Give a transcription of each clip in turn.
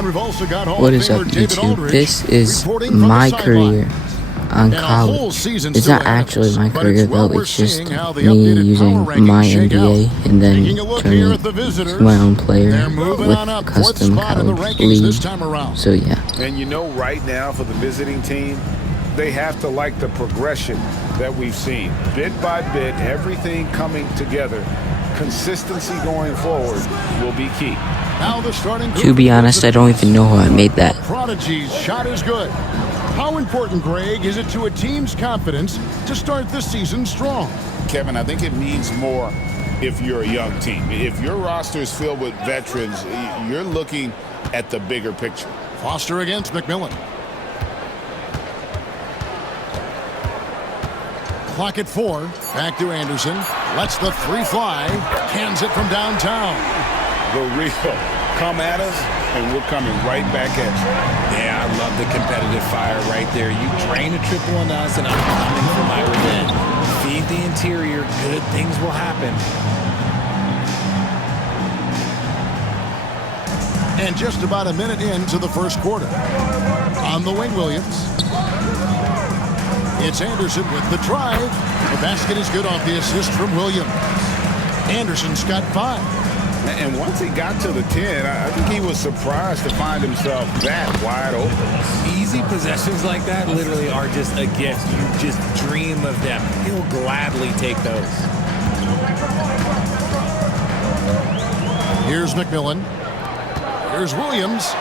And we've also got Hall What of is up, Famer David YouTube? Aldridge This is reporting from the my sideline. career on And a whole college. season It's still not ahead of actually us, my but career well though. worth It's just seeing how the me updated using power rankings my shake NBA out. and then Taking a look turning here it at the visitors. to my own player They're moving with on up, a fourth custom spot in the college rankings this league. time around. So yeah. And you know, right now for the visiting team, they have to like the progression that we've seen. Bit by bit, everything coming together. Consistency going forward will be key. Now the starting To be honest, I don't even know how I made that. Prodigy's shot is good. How important, Greg, is it to a team's confidence to start the season strong? Kevin, I think it means more if you're a young team. If your roster is filled with veterans, you're looking at the bigger picture. Foster against McMillan. Clock at 4. Back to Anderson. Lets the three fly. Cans it from downtown. The real come at us, and we're coming right back at you. Yeah, I love the competitive fire right there. You drain a triple on us, and I'm coming for my revenge. Feed the interior, good things will happen. And just about a minute into the first quarter. On the wing, Williams. It's Anderson with the drive. The basket is good off the assist from Williams. Anderson's got 5. And once he got to the 10, I think he was surprised to find himself that wide open. Easy possessions like that literally are just a gift. You just dream of them. He'll gladly take those. Here's McMillan. Here's Williams.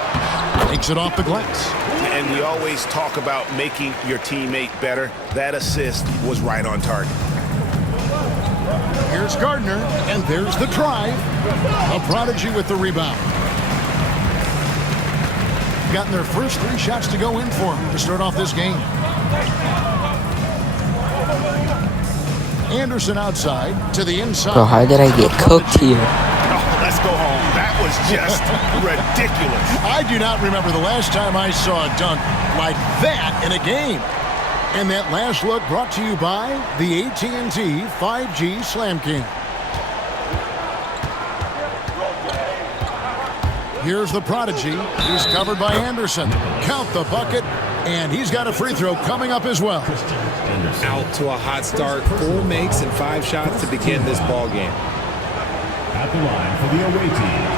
Takes it off the glass. And we always talk about making your teammate better. That assist was right on target. Here's Gardner, and there's the drive. A Prodigy with the rebound. Gotten their first 3 shots to go in for him to start off this game. Anderson outside to the inside. Bro, how did I get cooked here? Oh, let's go home. That was just ridiculous. I do not remember the last time I saw a dunk like that in a game. And that last look brought to you by the AT&T 5G Slam King. Here's the Prodigy. He's covered by Anderson. Count the bucket, and he's got a free throw coming up as well. Out to a hot start. 4 makes and 5 shots to begin this ball game. At the line for the away team.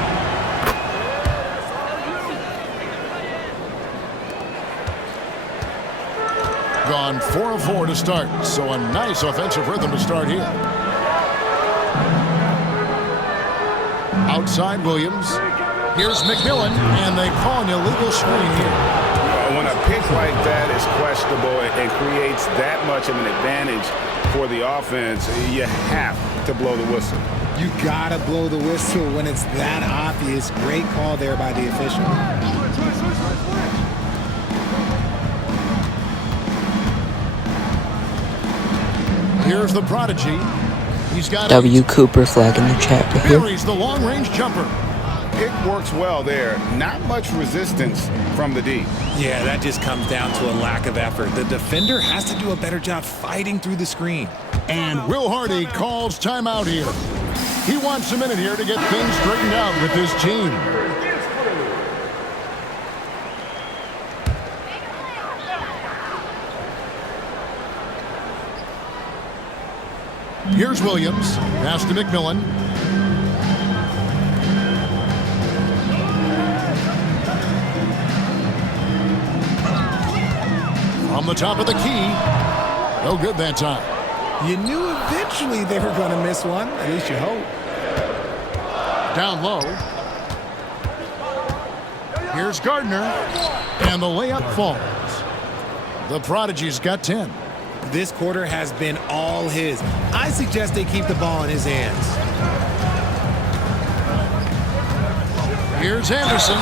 Gone 4 of 4 to start, so a nice offensive rhythm to start here. Outside Williams. Here's McMillan, and they call an illegal screen here. When a pick like that is questionable and creates that much of an advantage for the offense, you have to blow the whistle. You gotta blow the whistle when it's that obvious. Great call there by the official. Here's the Prodigy. He's got W. Cooper flag in the chat right here. buries the long-range jumper. It works well there. Not much resistance from the D. Yeah, that just comes down to a lack of effort. The defender has to do a better job fighting through the screen. And Will Hardy calls timeout here. He wants a minute here to get things straightened out with his team. Here's Williams. Pass to McMillan. From the top of the key. No good that time. You knew eventually they were going to miss one. At least you hope. Down low. Here's Gardner. And the layup falls. The Prodigy's got 10. This quarter has been all his. I suggest they keep the ball in his hands. Here's Anderson.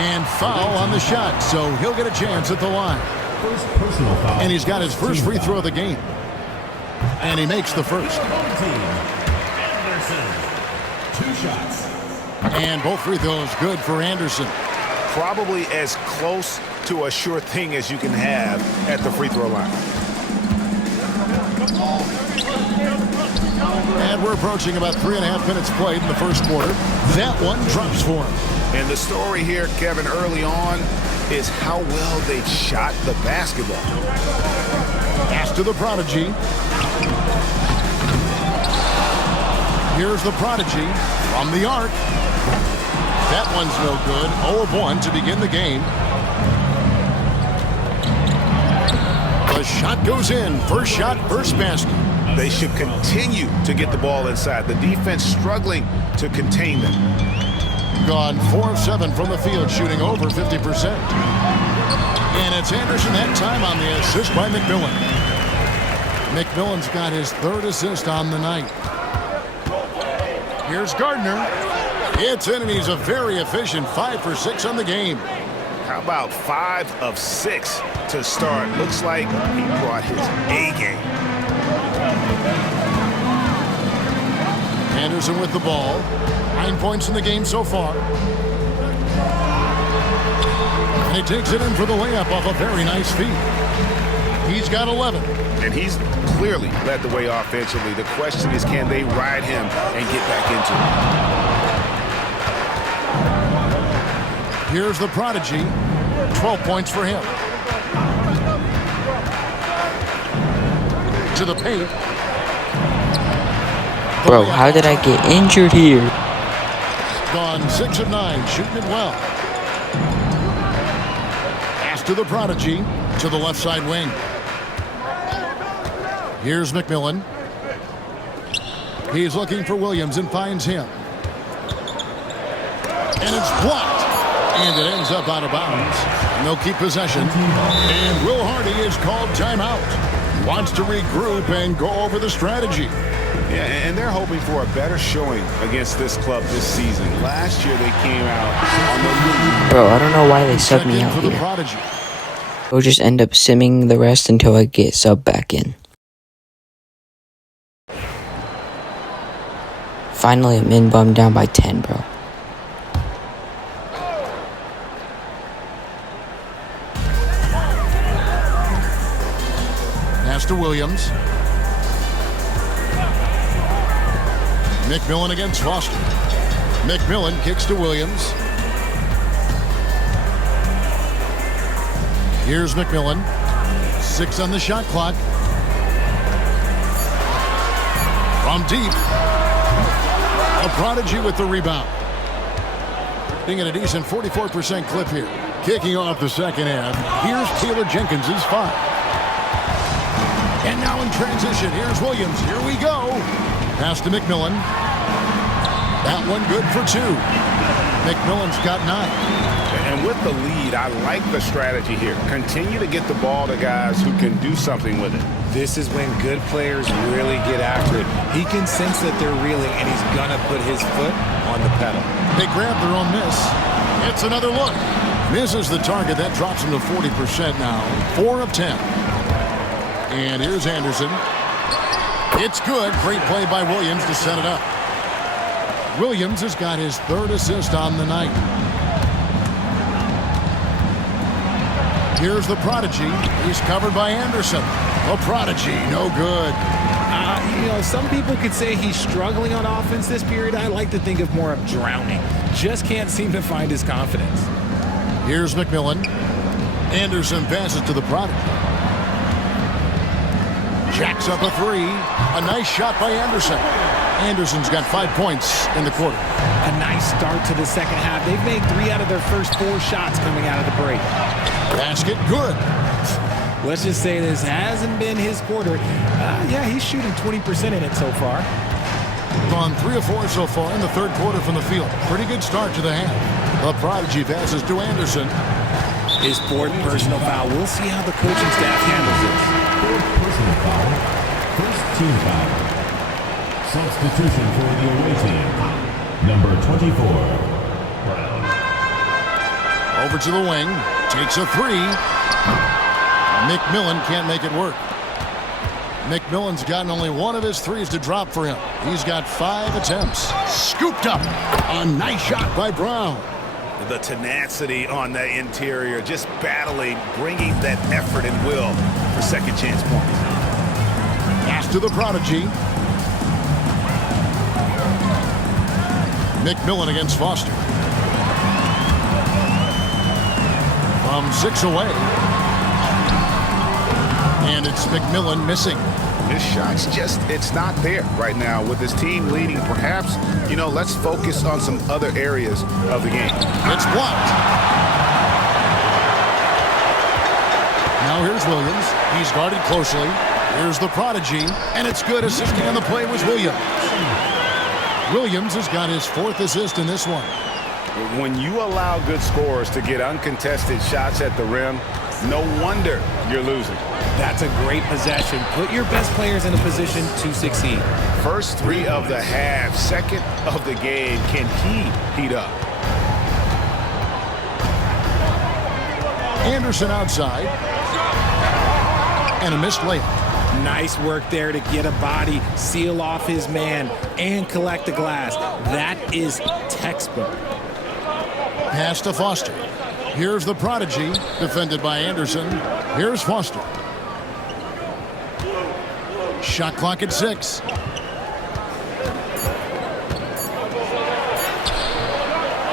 And foul on the shot, so he'll get a chance at the line. First personal foul. And he's got his first free throw of the game. And he makes the first. Anderson. 2 shots. And both free throws good for Anderson. Probably as close to a sure thing as you can have at the free throw line. And we're approaching about 3.5 minutes played in the first quarter. That one drops for him. And the story here, Kevin, early on is how well they shot the basketball. Pass to the prodigy. Here's the prodigy from the arc. That one's no good. 0 of 1 to begin the game. The shot goes in. First shot, first basket. They should continue to get the ball inside. The defense struggling to contain them. Gone 4 of 7 from the field, shooting over 50%. And it's Anderson that time on the assist by McMillan. McMillan's got his 3rd assist on the night. Here's Gardner. It's in, and he's a very efficient 5 for 6 on the game. How about 5 of 6 to start? Looks like he brought his A game. Anderson with the ball. 9 points in the game so far. And he takes it in for the layup off a very nice feed. He's got 11. And he's clearly led the way offensively. The question is, can they ride him and get back into it? Here's the prodigy. 12 points for him. To the paint. Bro, how did I get injured here? Gone 6 of 9, shooting it well. Pass to the prodigy, to the left side wing. Here's McMillan. He's looking for Williams and finds him. And it's blocked. And it ends up out of bounds. And they'll keep possession. And Will Hardy is called timeout. Wants to regroup and go over the strategy. Yeah, and they're hoping for a better showing against this club this season. Last year they came out on the losing. Bro, I don't know why they subbed me out here. I'll just end up simming the rest until I get subbed back in. Finally, I'm in, bummed down by 10, bro. Pass to Williams. McMillan against Foster. McMillan kicks to Williams. Here's McMillan. 6 on the shot clock. From deep. A prodigy with the rebound. Being at a decent 44% clip here. Kicking off the second half. Here's Taylor Jenkins' 5. And now in transition, here's Williams. Here we go. Pass to McMillan. That one good for 2. McMillan's got 9. And with the lead, I like the strategy here. Continue to get the ball to guys who can do something with it. This is when good players really get after it. He can sense that they're reeling, and he's going to put his foot on the pedal. They grab their own miss. It's another look. Misses the target. That drops him to 40% now. 4 of 10. And here's Anderson. It's good. Great play by Williams to set it up. Williams has got his 3rd assist on the night. Here's the prodigy. He's covered by Anderson. A prodigy, no good. Some people could say he's struggling on offense this period. I like to think of more of drowning. Just can't seem to find his confidence. Here's McMillan. Anderson passes to the prodigy. Jacks up a 3. A nice shot by Anderson. Anderson's got 5 points in the quarter. A nice start to the second half. They've made 3 out of their first 4 shots coming out of the break. Basket good. Let's just say this hasn't been his quarter. Yeah, he's shooting 20% in it so far. Gone 3 of 4 so far in the third quarter from the field. Pretty good start to the half. The prodigy passes to Anderson. His 4th personal foul. We'll see how the coaching staff handles this. 4th personal foul. First team foul. Substitution for the away team. Number 24. Brown. Over to the wing. Takes a 3. McMillan can't make it work. McMillan's gotten only 1 of his 3s to drop for him. He's got 5 attempts. Scooped up. A nice shot by Brown. The tenacity on that interior, just battling, bringing that effort and will for second chance points. Pass to the prodigy. McMillan against Foster. From 6 away. And it's McMillan missing. His shot's just, it's not there right now. With his team leading, perhaps, let's focus on some other areas of the game. It's blocked. Now here's Williams. He's guarded closely. Here's the prodigy, and it's good. Assisting on the play was Williams. Williams has got his 4th assist in this one. When you allow good scorers to get uncontested shots at the rim, no wonder you're losing. That's a great possession. Put your best players in a position to succeed. First 3 of the half, second of the game. Can he heat up? Anderson outside. And a missed layup. Nice work there to get a body, seal off his man, and collect the glass. That is textbook. Pass to Foster. Here's the prodigy, defended by Anderson. Here's Foster. Shot clock at 6.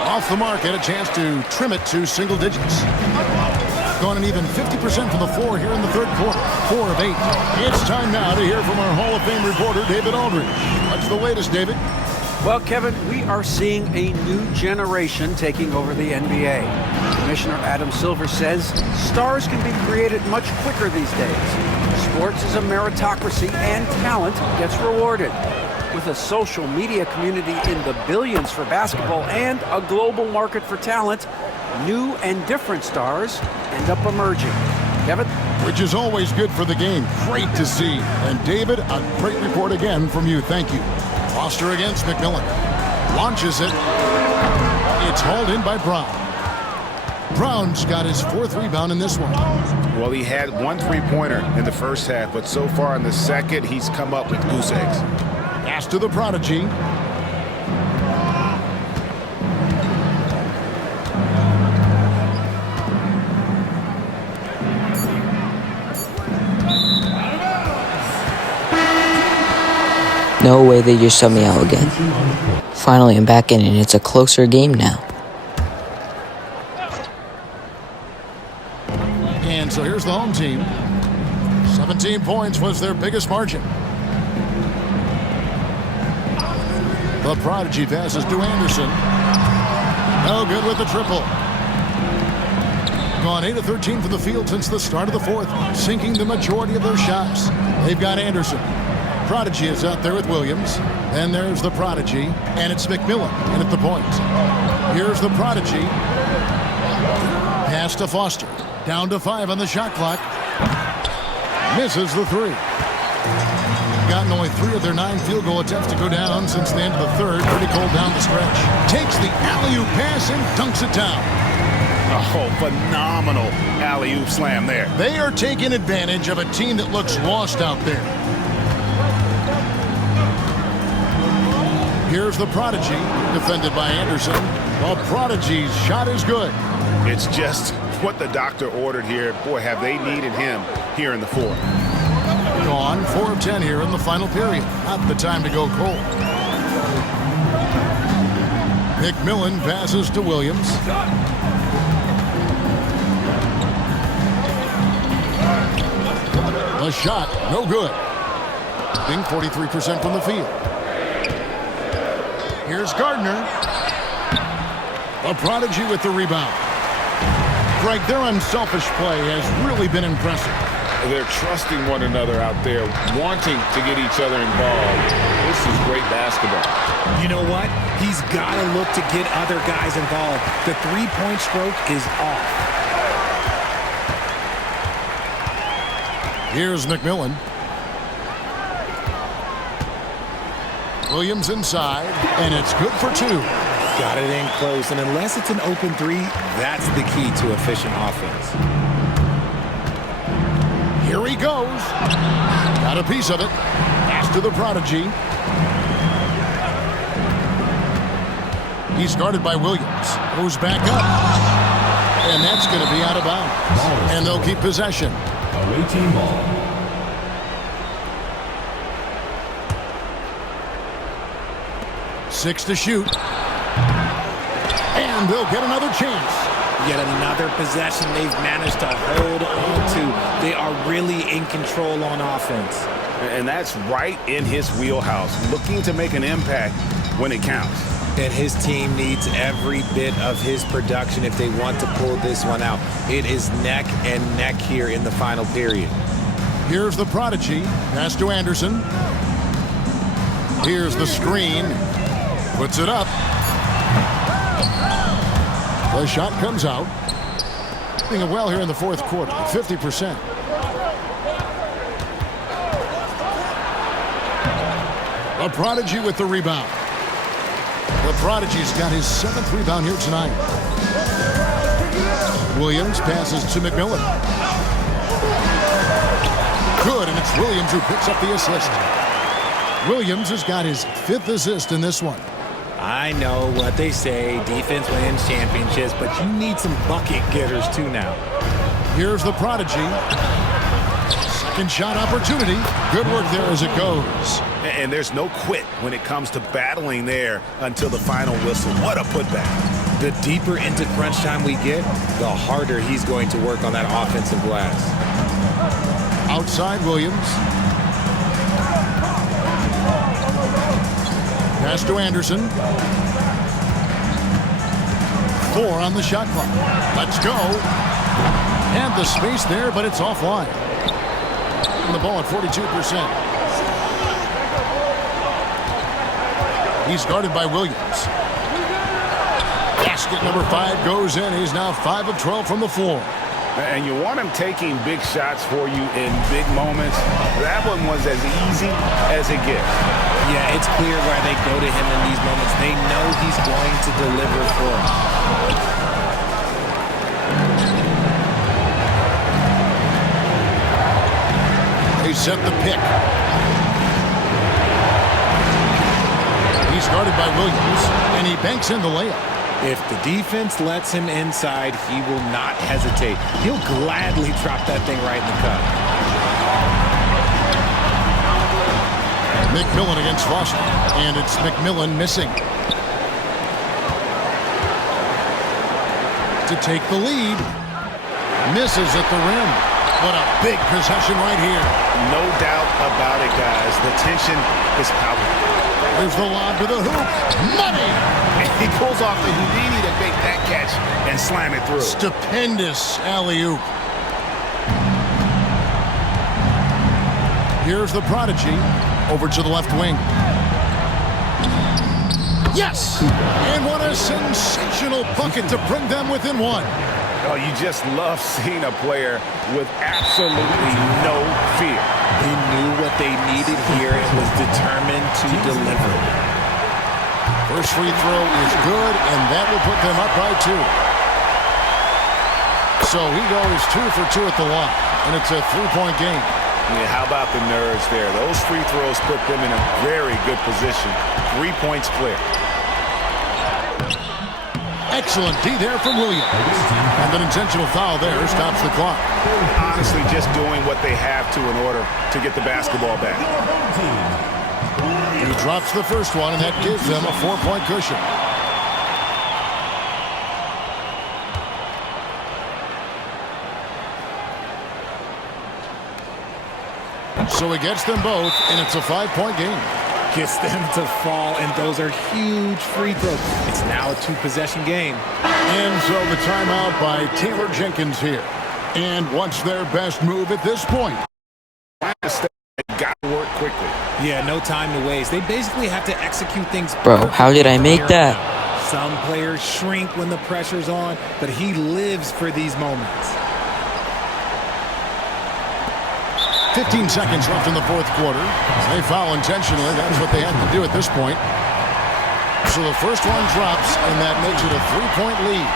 Off the mark, and a chance to trim it to single digits. Gone an even 50% from the floor here in the third quarter. 4 of 8. It's time now to hear from our Hall of Fame reporter, David Aldridge. What's the latest, David? Well, Kevin, we are seeing a new generation taking over the NBA. Commissioner Adam Silver says stars can be created much quicker these days. Sports is a meritocracy and talent gets rewarded. With a social media community in the billions for basketball and a global market for talent, new and different stars end up emerging. Kevin? Which is always good for the game. Great to see. And David, a great report again from you. Thank you. Foster against McMillan. Launches it. It's hauled in by Brown. Brown's got his 4th rebound in this one. Well, he had 1 3-pointer in the first half, but so far in the second, he's come up with goose eggs. Pass to the prodigy. No way they just sub me out again. Finally, I'm back in and it's a closer game now. And so here's the home team. 17 points was their biggest margin. The prodigy passes to Anderson. No good with the triple. Gone 8 of 13 from the field since the start of the 4th, sinking the majority of their shots. They've got Anderson. Prodigy is out there with Williams. Then there's the prodigy, and it's McMillan in at the point. Here's the prodigy. Pass to Foster. Down to 5 on the shot clock. Misses the 3. Gotten only 3 of their 9 field goal attempts to go down since the end of the 3rd. Pretty cold down the stretch. Takes the alley-oop pass and dunks it down. Oh, phenomenal alley-oop slam there. They are taking advantage of a team that looks lost out there. Here's the prodigy, defended by Anderson. The prodigy's shot is good. It's just what the doctor ordered here. Boy, have they needed him here in the 4th. Gone 4 of 10 here in the final period. Not the time to go cold. McMillan passes to Williams. The shot, no good. Being 43% from the field. Here's Gardner. The prodigy with the rebound. Greg, their unselfish play has really been impressive. They're trusting one another out there, wanting to get each other involved. This is great basketball. You know what? He's got to look to get other guys involved. The 3-point stroke is off. Here's McMillan. Williams inside, and it's good for 2. Got it in close, and unless it's an open 3, that's the key to efficient offense. Here he goes. Got a piece of it. Pass to the prodigy. He's guarded by Williams. Goes back up. And that's going to be out of bounds. And they'll keep possession. Away team ball. Six to shoot. And they'll get another chance. Yet another possession they've managed to hold on to. They are really in control on offense. And that's right in his wheelhouse, looking to make an impact when it counts. And his team needs every bit of his production if they want to pull this one out. It is neck and neck here in the final period. Here's the prodigy. Pass to Anderson. Here's the screen. Puts it up. The shot comes out. Doing well here in the fourth quarter, 50%. A prodigy with the rebound. The prodigy's got his 7th rebound here tonight. Williams passes to McMillan. Good, and it's Williams who picks up the assist. Williams has got his 5th assist in this one. I know what they say, defense wins championships, but you need some bucket getters too now. Here's the prodigy. Second shot opportunity. Good work there as it goes. And there's no quit when it comes to battling there until the final whistle. What a putback. The deeper into crunch time we get, the harder he's going to work on that offensive glass. Outside Williams. Pass to Anderson. 4 on the shot clock. Let's go. And the space there, but it's offline. And the ball at 42%. He's guarded by Williams. Basket number 5 goes in. He's now 5 of 12 from the floor. And you want him taking big shots for you in big moments. That one was as easy as it gets. Yeah, it's clear why they go to him in these moments. They know he's going to deliver for them. They set the pick. He's guarded by Williams, and he banks in the layup. If the defense lets him inside, he will not hesitate. He'll gladly drop that thing right in the cup. McMillan against Foster, and it's McMillan missing. To take the lead. Misses at the rim. What a big possession right here. No doubt about it, guys. The tension is palpable. There's the lob to the hoop. Money! And he pulls off the Houdini to make that catch and slam it through. Stupendous alley-oop. Here's the prodigy over to the left wing. Yes! And what a sensational bucket to bring them within 1. Oh, you just love seeing a player with absolutely no fear. He knew what they needed here and was determined to deliver. First free throw is good, and that will put them up by 2. So he goes 2 for 2 at the line, and it's a 3-point game. Yeah, how about the nerves there? Those free throws put them in a very good position. 3 points clear. Excellent D there from Williams. And an intentional foul there stops the clock. Honestly, just doing what they have to in order to get the basketball back. He drops the first one, and that gives them a 4-point cushion. So he gets them both, and it's a 5-point game. Gets them to fall, and those are huge free throws. It's now a 2-possession game. And so the timeout by Taylor Jenkins here. And what's their best move at this point? Got to work quickly. Yeah, no time to waste. They basically have to execute things. Bro, how did I make that? Some players shrink when the pressure's on, but he lives for these moments. 15 seconds left in the fourth quarter. They foul intentionally. That's what they had to do at this point. So the first one drops, and that makes it a 3-point lead.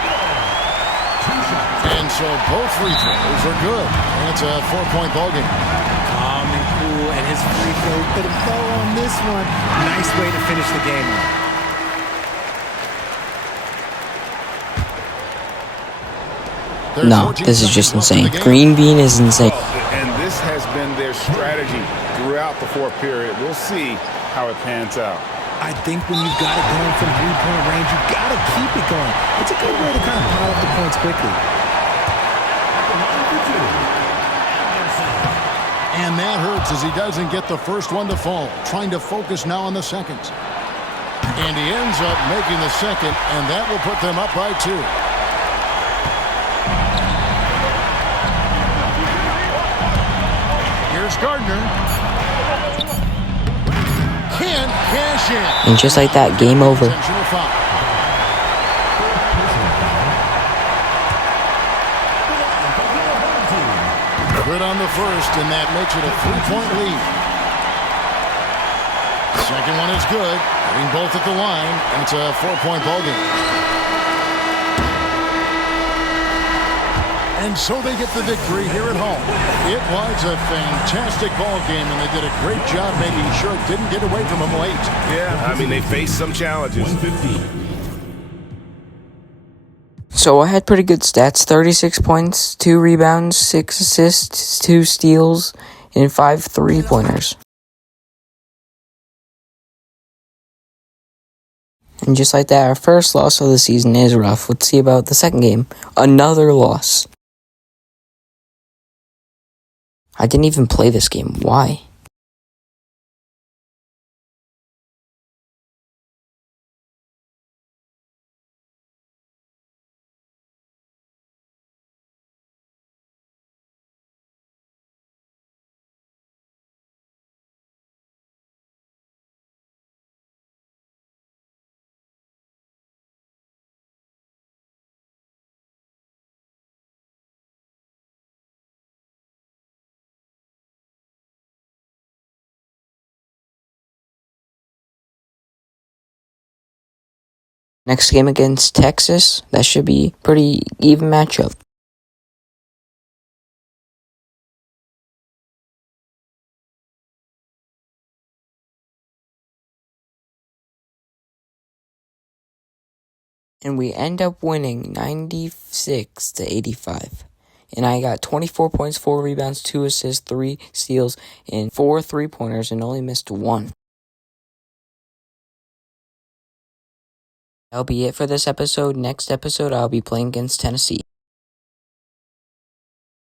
And so both free throws are good. And it's a 4-point ballgame. Calm and cool, and his free throw put a bow on this one. Nice way to finish the game off. No, this is just insane. Green bean is insane. And this has been their strategy throughout the fourth period. We'll see how it pans out. I think when you've got it going from three-point range, you've got to keep it going. It's a good way to kind of pile up the points quickly. And that hurts as he doesn't get the first one to fall. Trying to focus now on the second. And he ends up making the second, and that will put them up by 2. Here's Gardner. Can't cash in. And just like that, game over. Intentional foul. Good on the first, and that makes it a 3-point lead. Second one is good. Hitting both at the line, and it's a 4-point ball game. And so they get the victory here at home. It was a fantastic ball game, and they did a great job making sure it didn't get away from them late. Yeah, I mean, they faced some challenges. 150. So I had pretty good stats. 36 points, 2 rebounds, 6 assists, 2 steals, and 5 3-pointers. And just like that, our first loss of the season is rough. Let's see about the second game. Another loss. I didn't even play this game. Why? Next game against Texas, that should be pretty even matchup. And we end up winning 96-85. And I got 24 points, 4 rebounds, 2 assists, 3 steals, and 4 3-pointers, and only missed 1. That'll be it for this episode. Next episode, I'll be playing against Tennessee.